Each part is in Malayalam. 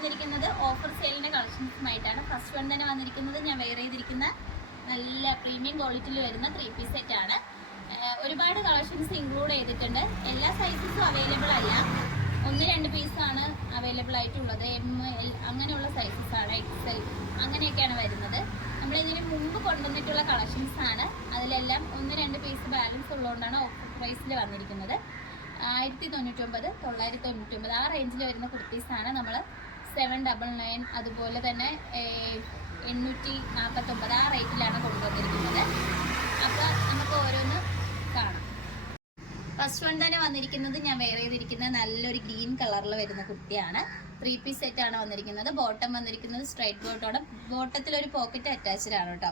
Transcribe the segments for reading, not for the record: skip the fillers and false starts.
വന്നിരിക്കുന്നത് ഓഫർ സെയിലിൻ്റെ കളക്ഷൻസുമായിട്ടാണ്. ഫസ്റ്റ് വൺ തന്നെ വന്നിരിക്കുന്നത് ഞാൻ വെയർ ചെയ്തിരിക്കുന്ന നല്ല പ്രീമിയം ക്വാളിറ്റിയിൽ വരുന്ന 3 പീസ് സെറ്റാണ്. ഒരുപാട് കളക്ഷൻസ് ഇൻക്ലൂഡ് ചെയ്തിട്ടുണ്ട്. എല്ലാ സൈസസും അവൈലബിൾ അല്ല, 1-2 പീസാണ് അവൈലബിൾ ആയിട്ടുള്ളത്. ML അങ്ങനെയുള്ള സൈസസ് ആണ്, XL അങ്ങനെയൊക്കെയാണ് വരുന്നത്. നമ്മളിതിന് മുമ്പ് കൊണ്ടുവന്നിട്ടുള്ള കളക്ഷൻസ് ആണ്. അതിലെല്ലാം 1-2 പീസ് ബാലൻസ് ഉള്ളതുകൊണ്ടാണ് ഓഫർ പ്രൈസിൽ വന്നിരിക്കുന്നത്. 1099, 999 ആ റേഞ്ചിൽ വരുന്ന കുർത്തീസാണ് നമ്മൾ 799, അതുപോലെ തന്നെ 849 ആ റേറ്റിലാണ് കൊണ്ടുവന്നിരിക്കുന്നത്. അപ്പോൾ നമുക്ക് ഓരോന്ന് കാണാം. ഫസ്റ്റ് വൺ തന്നെ വന്നിരിക്കുന്നത് ഞാൻ വെയർ ചെയ്തിരിക്കുന്ന നല്ലൊരു ഗ്രീൻ കളറിൽ വരുന്ന കുർത്തിയാണ്. 3 പീസ് സെറ്റാണ് വന്നിരിക്കുന്നത്. ബോട്ടം വന്നിരിക്കുന്നത് സ്ട്രൈറ്റ് ബോട്ടമാണ്. ബോട്ടത്തിലൊരു പോക്കറ്റ് അറ്റാച്ച്ഡ് ആണ് കേട്ടോ.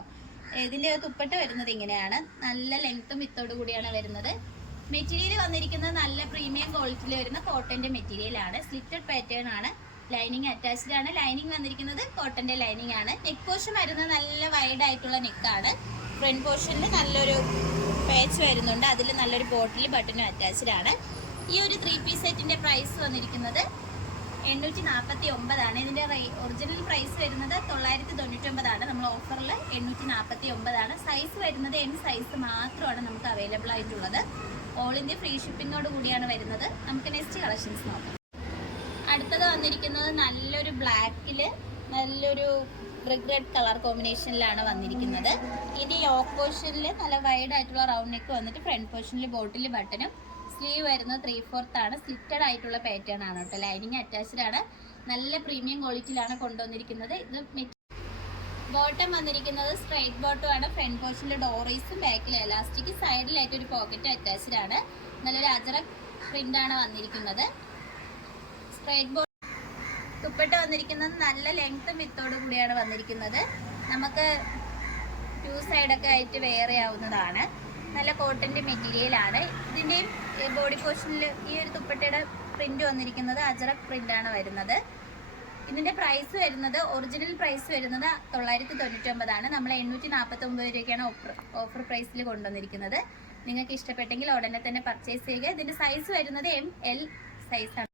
ഇതിൻ്റെ തുപ്പട്ട വരുന്നത് ഇങ്ങനെയാണ്. നല്ല ലെങ്ത്തും വിത്തോടു കൂടിയാണ് വരുന്നത്. മെറ്റീരിയൽ വന്നിരിക്കുന്നത് നല്ല പ്രീമിയം ക്വാളിറ്റിയിൽ വരുന്ന കോട്ടൻ്റെ മെറ്റീരിയലാണ്. സ്ലിറ്റഡ് പാറ്റേൺ ആണ്. ലൈനിങ് അറ്റാച്ച്ഡ് ആണ്. ലൈനിങ് വന്നിരിക്കുന്നത് കോട്ടൻ്റെ ലൈനിങ് ആണ്. നെക്ക് പോർഷൻ വരുന്നത് നല്ല വൈഡ് ആയിട്ടുള്ള നെക്കാണ്. ഫ്രണ്ട് പോർഷനിൽ നല്ലൊരു പാച്ച് വരുന്നുണ്ട്. അതിൽ നല്ലൊരു ബോട്ടിൽ ബട്ടനും അറ്റാച്ച്ഡ് ആണ്. ഈ ഒരു 3 പീസ് സെറ്റിൻ്റെ പ്രൈസ് വന്നിരിക്കുന്നത് 849 ആണ്. ഇതിൻ്റെ ഒറിജിനൽ പ്രൈസ് വരുന്നത് 999 ആണ്. നമ്മൾ ഓഫറിൽ 849 ആണ്. സൈസ് വരുന്നത് M സൈസ് മാത്രമാണ് നമുക്ക് അവൈലബിൾ ആയിട്ടുള്ളത്. ഓൾ ഇന്ത്യ ഫ്രീ ഷിപ്പിങ്ങോട് കൂടിയാണ് വരുന്നത്. നമുക്ക് നെക്സ്റ്റ് കളക്ഷൻസ് നോക്കാം. അടുത്തത് വന്നിരിക്കുന്നത് നല്ലൊരു ബ്ലാക്കിൽ നല്ലൊരു ബ്രിക്ക് റെഡ് കളർ കോമ്പിനേഷനിലാണ് വന്നിരിക്കുന്നത്. ഇത് യോക്ക് പോർഷനിൽ നല്ല വൈഡ് ആയിട്ടുള്ള റൗണ്ട് നെക്ക് വന്നിട്ട് ഫ്രണ്ട് പോർഷനിൽ ബോട്ടിൽ ബട്ടനും സ്ലീവ് വരുന്നത് 3/4 ആണ്. സ്ലിറ്റഡ് ആയിട്ടുള്ള പാറ്റേൺ ആണ് കേട്ടോ. ലൈനിങ് അറ്റാച്ച്ഡ് ആണ്. നല്ല പ്രീമിയം ക്വാളിറ്റിയിലാണ് കൊണ്ടുവന്നിരിക്കുന്നത്. ഇത് ബോട്ടം വന്നിരിക്കുന്നത് സ്ട്രൈറ്റ് ബോട്ടം ആണ്. ഫ്രണ്ട് പോർഷനിൽ ഡോറീസും ബാക്കിൽ എലാസ്റ്റിക്, സൈഡിലായിട്ട് ഒരു പോക്കറ്റ് അറ്റാച്ച്ഡ് ആണ്. നല്ലൊരു അജറക് പ്രിന്റ് ആണ് വന്നിരിക്കുന്നത്. സ്ട്രൈറ്റ് ബോട്ടം തുപ്പട്ട വന്നിരിക്കുന്നത് നല്ല ലെങ്ത്തും വിത്തോടു കൂടിയാണ് വന്നിരിക്കുന്നത്. നമുക്ക് 2 സൈഡൊക്കെ ആയിട്ട് വെയർ ചെയ്യാവുന്നതാണ്. നല്ല കോട്ടൻ്റെ മെറ്റീരിയലാണ്. ഇതിൻ്റെയും ബോഡി പോർഷനിൽ ഈ ഒരു തുപ്പട്ടയുടെ പ്രിന്റ് വന്നിരിക്കുന്നത് അജറക് പ്രിന്റ് ആണ് വരുന്നത്. ഇതിൻ്റെ പ്രൈസ് വരുന്നത് ഒറിജിനൽ പ്രൈസ് വരുന്നത് 999 ആണ്. നമ്മൾ 849 രൂപയ്ക്കാണ് ഓഫർ പ്രൈസിൽ കൊണ്ടുവന്നിരിക്കുന്നത്. നിങ്ങൾക്ക് ഇഷ്ടപ്പെട്ടെങ്കിൽ ഉടനെ തന്നെ പർച്ചേസ് ചെയ്യുക. ഇതിൻ്റെ സൈസ് വരുന്നത് ML സൈസാണ്.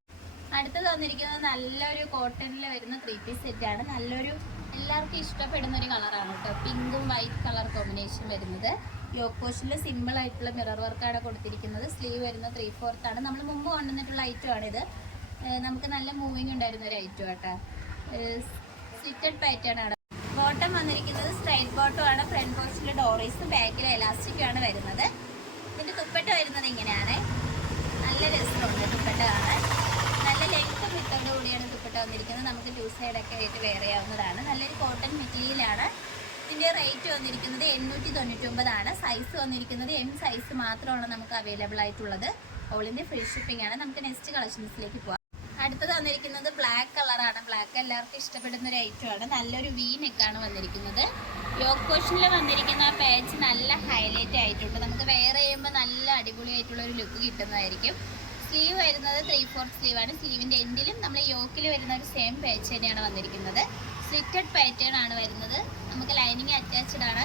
അടുത്തത് വന്നിരിക്കുന്നത് നല്ലൊരു കോട്ടണിൽ വരുന്ന 3 പീസ് സെറ്റാണ്. നല്ലൊരു എല്ലാവർക്കും ഇഷ്ടപ്പെടുന്ന ഒരു കളറാണ് കേട്ടോ. പിങ്കും വൈറ്റ് കളർ കോമ്പിനേഷൻ വരുന്നത്. യോക്ക് പോർഷനിൽ സിമ്പിൾ ആയിട്ടുള്ള മിറർ വർക്കാണ് കൊടുത്തിരിക്കുന്നത്. സ്ലീവ് വരുന്നത് 3/4 ആണ്. നമ്മൾ മുമ്പ് കൊണ്ടുവന്നിട്ടുള്ള ഐറ്റമാണിത്. നമുക്ക് നല്ല മൂവിങ് ഉണ്ടായിരുന്ന ഒരു ഐറ്റം കേട്ടോ. സ്ലിറ്റഡ് പാറ്റേൺ ആണ്. ബോട്ടം വന്നിരിക്കുന്നത് സ്ട്രൈറ്റ് ബോട്ടം ആണ്. ഫ്രണ്ട് പോർഷനിൽ ഡോറീസും ബാക്കിൽ എലാസ്റ്റിക്കും ആണ് വരുന്നത്. ഇതിൻ്റെ തുപ്പട്ട വരുന്നത് ഇങ്ങനെയാണ്. നല്ല രസമുണ്ട് തുപ്പട്ട കാണാൻ. നല്ല ലെങ്ത്തും വിത്തോടു കൂടിയാണ് തുപ്പട്ട വന്നിരിക്കുന്നത്. നമുക്ക് 2 സൈഡൊക്കെ ആയിട്ട് വെയർ ചെയ്യാവുന്നതാണ്. നല്ലൊരു കോട്ടൺ മെറ്റീരിയലാണ്. ഇതിൻ്റെ റേറ്റ് വന്നിരിക്കുന്നത് 899 ആണ്. സൈസ് വന്നിരിക്കുന്നത് M സൈസ് മാത്രമാണ് നമുക്ക് അവൈലബിൾ ആയിട്ടുള്ളത്. ഓൾ ഇന്ത്യ ഫ്രീ ഷിപ്പിംഗ് ആണ്. നമുക്ക് നെക്സ്റ്റ് കളക്ഷൻസിലേക്ക് പോകാം. അടുത്തത് വന്നിരിക്കുന്നത് ബ്ലാക്ക് കളറാണ്. ബ്ലാക്ക് എല്ലാവർക്കും ഇഷ്ടപ്പെടുന്ന ഒരു ഐറ്റമാണ്. നല്ലൊരു V നെക്കാണ് വന്നിരിക്കുന്നത്. യോക്ക് പോർഷനിൽ വന്നിരിക്കുന്ന ആ പാച്ച് നല്ല ഹൈലൈറ്റ് ആയിട്ടുണ്ട്. നമുക്ക് വെയർ ചെയ്യുമ്പോൾ നല്ല അടിപൊളിയായിട്ടുള്ള ഒരു ലുക്ക് കിട്ടുന്നതായിരിക്കും. സ്ലീവ് വരുന്നത് 3/4 സ്ലീവാണ്. സ്ലീവിൻ്റെ എൻഡിലും നമ്മൾ യോക്കിൽ വരുന്ന ഒരു സെയിം പാച്ച് തന്നെയാണ് വന്നിരിക്കുന്നത്. സ്ലിറ്റഡ് പാറ്റേൺ ആണ് വരുന്നത്. നമുക്ക് ലൈനിങ് അറ്റാച്ച്ഡ് ആണ്.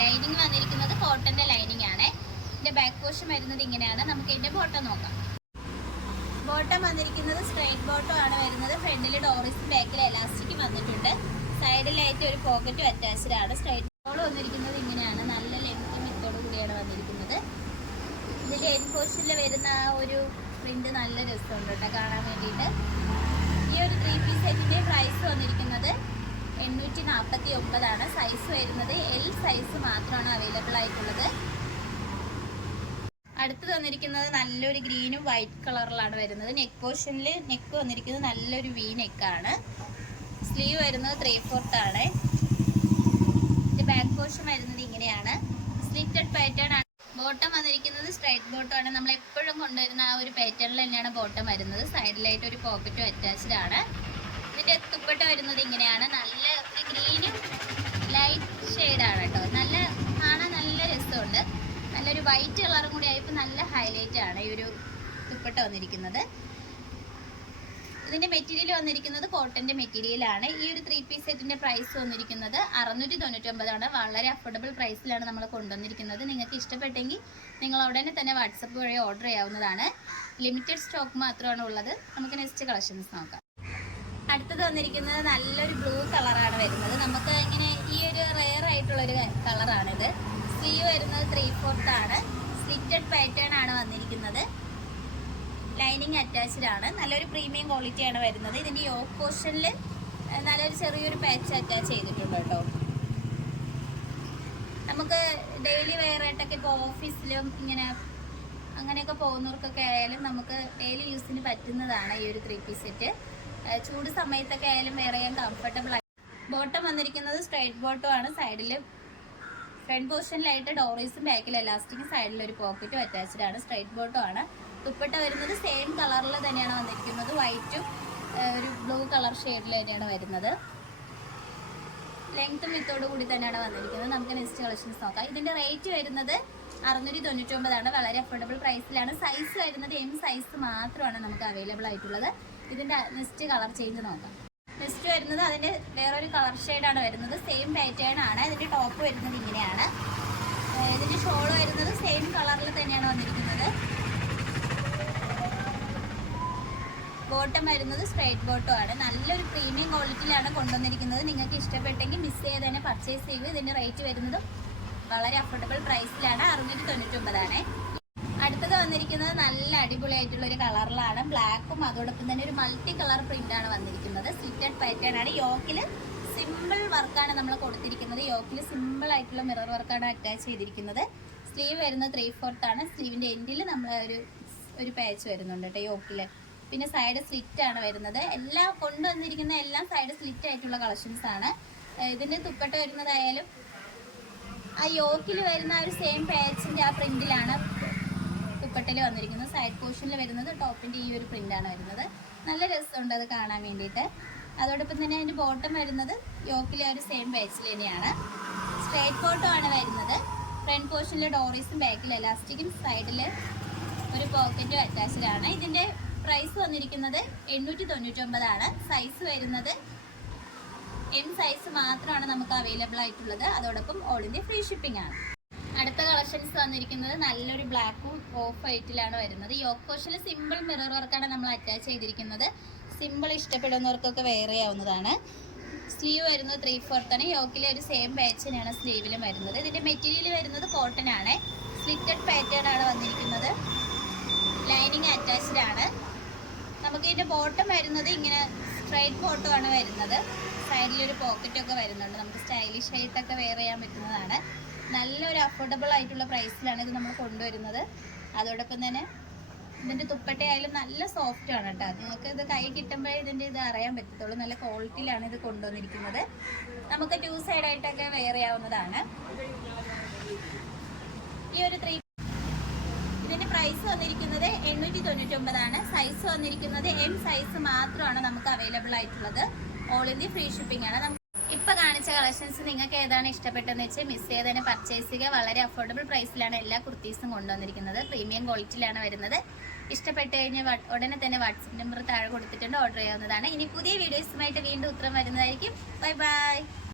ലൈനിങ് വന്നിരിക്കുന്നത് കോട്ടൻ്റെ ലൈനിങ് ആണ്. ഇതിൻ്റെ ബാക്ക് പോർഷൻ വരുന്നത് ഇങ്ങനെയാണ്. നമുക്ക് ഇതിൻ്റെ ബോട്ടം നോക്കാം. ബോട്ടം വന്നിരിക്കുന്നത് സ്ട്രൈറ്റ് ബോട്ടം ആണ് വരുന്നത്. ഫ്രണ്ടിൽ ഡോറീസ് ബാക്കിൽ എലാസ്റ്റിക് വന്നിട്ടുണ്ട്. സൈഡിലായിട്ട് ഒരു പോക്കറ്റും അറ്റാച്ച്ഡ് ആണ്. സ്ട്രൈറ്റ് ബോൾ വന്നിരിക്കുന്നത് ഇങ്ങനെയാണ്. നല്ല ലെങ്ത്തും വിത്തോടു കൂടിയാണ് വന്നിരിക്കുന്നത്. ഇതിൻ്റെ എൻഡ് പോർഷനിൽ വരുന്ന ആ ഒരു പ്രിന്റ് നല്ല രസമുണ്ട് കേട്ടോ കാണാൻ വേണ്ടിയിട്ട്. ഈ ഒരു 3 പീസ് സെറ്റിൻ്റെ പ്രൈസ് വന്നിരിക്കുന്നത് 849 ആണ്. സൈസ് വരുന്നത് L സൈസ് മാത്രമാണ് അവൈലബിൾ ആയിട്ടുള്ളത്. അടുത്തത് വന്നിരിക്കുന്നത് നല്ലൊരു ഗ്രീനും വൈറ്റ് കളറിലാണ് വരുന്നത്. നെക്ക് പോർഷനിൽ നെക്ക് വന്നിരിക്കുന്നത് നല്ലൊരു V നെക്കാണ്. സ്ലീവ് വരുന്നത് 3/4 ആണ്. ഇതിൻ്റെ ബാക്ക് പോർഷൻ വരുന്നത് ഇങ്ങനെയാണ്. സ്ലിറ്റഡ് പാറ്റേൺ ആണ്. ബോട്ടം വന്നിരിക്കുന്നത് സ്ട്രൈറ്റ് ബോട്ടം ആണ്. നമ്മൾ എപ്പോഴും കൊണ്ടുവരുന്ന ആ ഒരു പാറ്റേണിൽ തന്നെയാണ് ബോട്ടം വരുന്നത്. സൈഡിലായിട്ട് ഒരു പോക്കറ്റും അറ്റാച്ച്ഡ് ആണ്. ഇതിൻ്റെ തുപ്പട്ട വരുന്നത് ഇങ്ങനെയാണ്. നല്ല ഒരു ഗ്രീനും ലൈറ്റ് ഷെയ്ഡാണ് കേട്ടോ. നല്ല കാണാൻ നല്ല രസമുണ്ട്. നല്ലൊരു വൈറ്റ് കളറും കൂടി ആയപ്പോൾ നല്ല ഹൈലൈറ്റ് ആണ് ഈ ഒരു തുപ്പട്ട വന്നിരിക്കുന്നത്. ഇതിൻ്റെ മെറ്റീരിയൽ വന്നിരിക്കുന്നത് കോട്ടൻ്റെ മെറ്റീരിയലാണ്. ഈ ഒരു 3 പീസ് സെറ്റിൻ്റെ പ്രൈസ് വന്നിരിക്കുന്നത് 699 ആണ്. വളരെ അഫോർഡബിൾ പ്രൈസിലാണ് നമ്മൾ കൊണ്ടുവന്നിരിക്കുന്നത്. നിങ്ങൾക്ക് ഇഷ്ടപ്പെട്ടെങ്കിൽ നിങ്ങൾ ഉടനെ തന്നെ വാട്സപ്പ് വഴി ഓർഡർ ചെയ്യാവുന്നതാണ്. ലിമിറ്റഡ് സ്റ്റോക്ക് മാത്രമാണ് ഉള്ളത്. നമുക്ക് നെക്സ്റ്റ് കളക്ഷൻസ് നോക്കാം. അടുത്തത് വന്നിരിക്കുന്നത് നല്ലൊരു ബ്ലൂ കളറാണ് വരുന്നത്. നമുക്ക് ഇങ്ങനെ ഈ ഒരു റെയർ ആയിട്ടുള്ളൊരു കളറാണിത്. സ്ലീവ് വരുന്നത് 3/4 ആണ്. സ്ലിറ്റഡ് പാറ്റേൺ ആണ് വന്നിരിക്കുന്നത്. ലൈനിങ് അറ്റാച്ച്ഡ് ആണ്. നല്ലൊരു പ്രീമിയം ക്വാളിറ്റി ആണ് വരുന്നത്. ഇതിൻ്റെ യോക്ക് പോർഷനിൽ നല്ലൊരു ചെറിയൊരു പാച്ച് അറ്റാച്ച് ചെയ്തിട്ടുണ്ട് കേട്ടോ. നമുക്ക് ഡെയിലി വെയർ ആയിട്ടൊക്കെ ഇപ്പോൾ ഓഫീസിലും ഇങ്ങനെ അങ്ങനെയൊക്കെ പോകുന്നവർക്കൊക്കെ ആയാലും നമുക്ക് ഡെയിലി യൂസിന് പറ്റുന്നതാണ് ഈ ഒരു 3 പീസ് സെറ്റ്. ചൂട് സമയത്തൊക്കെ ആയാലും വെയർ ചെയ്യാൻ കംഫർട്ടബിൾ ആയി. ബോട്ടം വന്നിരിക്കുന്നത് സ്ട്രൈറ്റ് ബോട്ടം ആണ്. സൈഡിൽ ഫ്രണ്ട് പോർഷനിലായിട്ട് ഡോറീസും ബാക്കിൽ എലാസ്റ്റിക്കും സൈഡിൽ ഒരു പോക്കറ്റും അറ്റാച്ച്ഡ് ആണ്. സ്ട്രൈറ്റ് ബോട്ടം ആണ്. ദുപ്പട്ട വരുന്നത് സെയിം കളറിൽ തന്നെയാണ് വന്നിരിക്കുന്നത്. വൈറ്റും ഒരു ബ്ലൂ കളർ ഷെയ്ഡിൽ തന്നെയാണ് വരുന്നത്. ലെങ്ത്തും വിത്തോട് കൂടി തന്നെയാണ് വന്നിരിക്കുന്നത്. നമുക്ക് നെക്സ്റ്റ് കളക്ഷൻസ് നോക്കാം. ഇതിന്റെ റേറ്റ് വരുന്നത് 699 ആണ്. വളരെ അഫോർഡബിൾ പ്രൈസിലാണ്. സൈസ് വരുന്നത് M സൈസ് മാത്രമാണ് നമുക്ക് അവൈലബിൾ ആയിട്ടുള്ളത്. ഇതിന്റെ നെക്സ്റ്റ് കളർ ചേഞ്ച് നോക്കാം. നെക്സ്റ്റ് വരുന്നത് അതിന്റെ വേറൊരു കളർ ഷെയ്ഡാണ് വരുന്നത്. സെയിം പാറ്റേൺ ആണ്. ഇതിന്റെ ടോപ്പ് വരുന്നത് ഇങ്ങനെയാണ്. ഇതിന്റെ ഷോൾ വരുന്നത് സെയിം കളറിൽ തന്നെയാണ് വന്നിരിക്കുന്നത്. ബോട്ടം വരുന്നത് സ്ട്രൈറ്റ് ബോട്ടം ആണ്. നല്ലൊരു പ്രീമിയം ക്വാളിറ്റിയിലാണ് കൊണ്ടുവന്നിരിക്കുന്നത്. നിങ്ങൾക്ക് ഇഷ്ടപ്പെട്ടെങ്കിൽ മിസ് ചെയ്ത് തന്നെ പർച്ചേസ് ചെയ്ത്. ഇതിന്റെ റേറ്റ് വരുന്നത് വളരെ അഫോർഡബിൾ പ്രൈസിലാണ്. 699 ആണ്. അടുത്തത് വന്നിരിക്കുന്നത് നല്ല അടിപൊളിയായിട്ടുള്ള ഒരു കളറിലാണ്. ബ്ലാക്കും അതോടൊപ്പം തന്നെ ഒരു മൾട്ടി കളർ പ്രിന്റ് ആണ് വന്നിരിക്കുന്നത്. സ്ലിറ്റഡ് പാറ്റേൺ ആണ്. യോക്കില് സിമ്പിൾ വർക്കാണ് നമ്മൾ കൊടുത്തിരിക്കുന്നത്. യോക്കിൽ സിമ്പിൾ ആയിട്ടുള്ള മിറർ വർക്കാണ് അറ്റാച്ച് ചെയ്തിരിക്കുന്നത്. സ്ലീവ് വരുന്നത് 3/4 ആണ്. സ്ലീവിന്റെ എൻഡിൽ നമ്മൾ ഒരു പാച്ച് വരുന്നുണ്ട് കേട്ടോ യോക്കില്. പിന്നെ സൈഡ് സ്ലിറ്റ് ആണ് വരുന്നത്. എല്ലാം കൊണ്ടുവന്നിരിക്കുന്ന എല്ലാം സൈഡ് സ്ലിറ്റ് ആയിട്ടുള്ള കളക്ഷൻസ് ആണ്. ഇതിന്റെ തുപ്പട്ട വരുന്നതായാലും ആ യോക്കിൽ വരുന്ന ഒരു സെയിം പാച്ചിന്റെ ആ പ്രിന്റിലാണ് തുപ്പട്ടയിൽ വന്നിരിക്കുന്നത്. സൈഡ് പോർഷനിൽ വരുന്നത് ടോപ്പിന്റെ ഈ ഒരു പ്രിന്റ് ആണ് വരുന്നത്. നല്ല രസമുണ്ട് അത് കാണാൻ വേണ്ടിയിട്ട്. അതോടൊപ്പം തന്നെ അതിന്റെ ബോട്ടം വരുന്നത് യോക്കിലെ ഒരു സെയിം പാച്ചിൽ തന്നെയാണ്. സ്ട്രൈറ്റ് ബോട്ടം ആണ് വരുന്നത്. ഫ്രണ്ട് പോർഷനിൽ ഡോറീസും ബാക്കിൽ എലാസ്റ്റിക്കും സൈഡിൽ ഒരു പോക്കറ്റും അറ്റാച്ച്ഡ് ആണ്. ഇതിന്റെ പ്രൈസ് വന്നിരിക്കുന്നത് 899 ആണ്. സൈസ് വരുന്നത് M സൈസ് മാത്രമാണ് നമുക്ക് അവൈലബിൾ ആയിട്ടുള്ളത്. അതോടൊപ്പം ഓൾ ഇന്ത്യ ഫ്രീ ഷിപ്പിംഗ് ആണ്. അടുത്ത കളക്ഷൻസ് വന്നിരിക്കുന്നത് നല്ലൊരു ബ്ലാക്കും ഓഫ് വൈറ്റിലാണ് വരുന്നത്. യോക്ക് പോർഷനിൽ സിമ്പിൾ മിറർ വർക്കാണ് നമ്മൾ അറ്റാച്ച് ചെയ്തിരിക്കുന്നത്. സിമ്പിൾ ഇഷ്ടപ്പെടുന്നവർക്കൊക്കെ വെയർ ചെയ്യാവുന്നതാണ്. സ്ലീവ് വരുന്നത് 3/4 ആണ്. യോക്കിലെ ഒരു സെയിം പാച്ചിനാണ് സ്ലീവിലും വരുന്നത്. ഇതിന്റെ മെറ്റീരിയൽ വരുന്നത് കോട്ടൺ ആണ്. സ്ലിറ്റഡ് പാറ്റേൺ ആണ് വന്നിരിക്കുന്നത്. ലൈനിങ് അറ്റാച്ച്ഡ് ആണ്. നമുക്ക് ഇതിന്റെ ബോട്ടം വരുന്നത് ഇങ്ങനെ സ്ട്രൈറ്റ് ബോട്ടം ആണ് വരുന്നത്. സൈഡിലൊരു പോക്കറ്റൊക്കെ വരുന്നുണ്ട്. നമുക്ക് സ്റ്റൈലിഷ് ആയിട്ടൊക്കെ വെയർ ചെയ്യാൻ പറ്റുന്നതാണ്. നല്ലൊരു അഫോർഡബിൾ ആയിട്ടുള്ള പ്രൈസിലാണ് ഇത് നമ്മൾ കൊണ്ടുവരുന്നത്. അതോടൊപ്പം തന്നെ ഇതിന്റെ തുപ്പട്ടയായാലും നല്ല സോഫ്റ്റ് ആണ് കേട്ടോ. നിങ്ങൾക്ക് ഇത് കൈ കിട്ടുമ്പോഴേ ഇതിന്റെ ഇത് അറിയാൻ പറ്റത്തുള്ളൂ. നല്ല ക്വാളിറ്റിയിലാണ് ഇത് കൊണ്ടുവന്നിരിക്കുന്നത്. നമുക്ക് 2 സൈഡായിട്ടൊക്കെ വെയർ ചെയ്യാവുന്നതാണ്. ഈ ഒരു ഇതിന്റെ പ്രൈസ് വന്നിരിക്കുന്നത് 899 ആണ്. സൈസ് വന്നിരിക്കുന്നത് M സൈസ് മാത്രമാണ് നമുക്ക് അവൈലബിൾ ആയിട്ടുള്ളത്. ഓൾ ഇന്ത്യ ഫ്രീ ഷിപ്പിംഗ് ആണ്. ഇപ്പൊ കാണിച്ച കളക്ഷൻസ് നിങ്ങൾക്ക് ഏതാണ് ഇഷ്ടപ്പെട്ടതെന്ന് വെച്ചാൽ മിസ് ചെയ്ത് തന്നെ പർച്ചേസ് ചെയ്യുക. വളരെ അഫോർഡബിൾ പ്രൈസിലാണ് എല്ലാ കുർത്തീസും കൊണ്ടുവന്നിരിക്കുന്നത്. പ്രീമിയം ക്വാളിറ്റിയിലാണ് വരുന്നത്. ഇഷ്ടപ്പെട്ട് കഴിഞ്ഞാൽ ഉടനെ തന്നെ വാട്സപ്പ് നമ്പർ താഴെ കൊടുത്തിട്ടുണ്ട്. ഓർഡർ ചെയ്യാവുന്നതാണ്. ഇനി പുതിയ വീഡിയോസുമായിട്ട് വീണ്ടും ഉത്തരം വരുന്നതായിരിക്കും. Bye bye.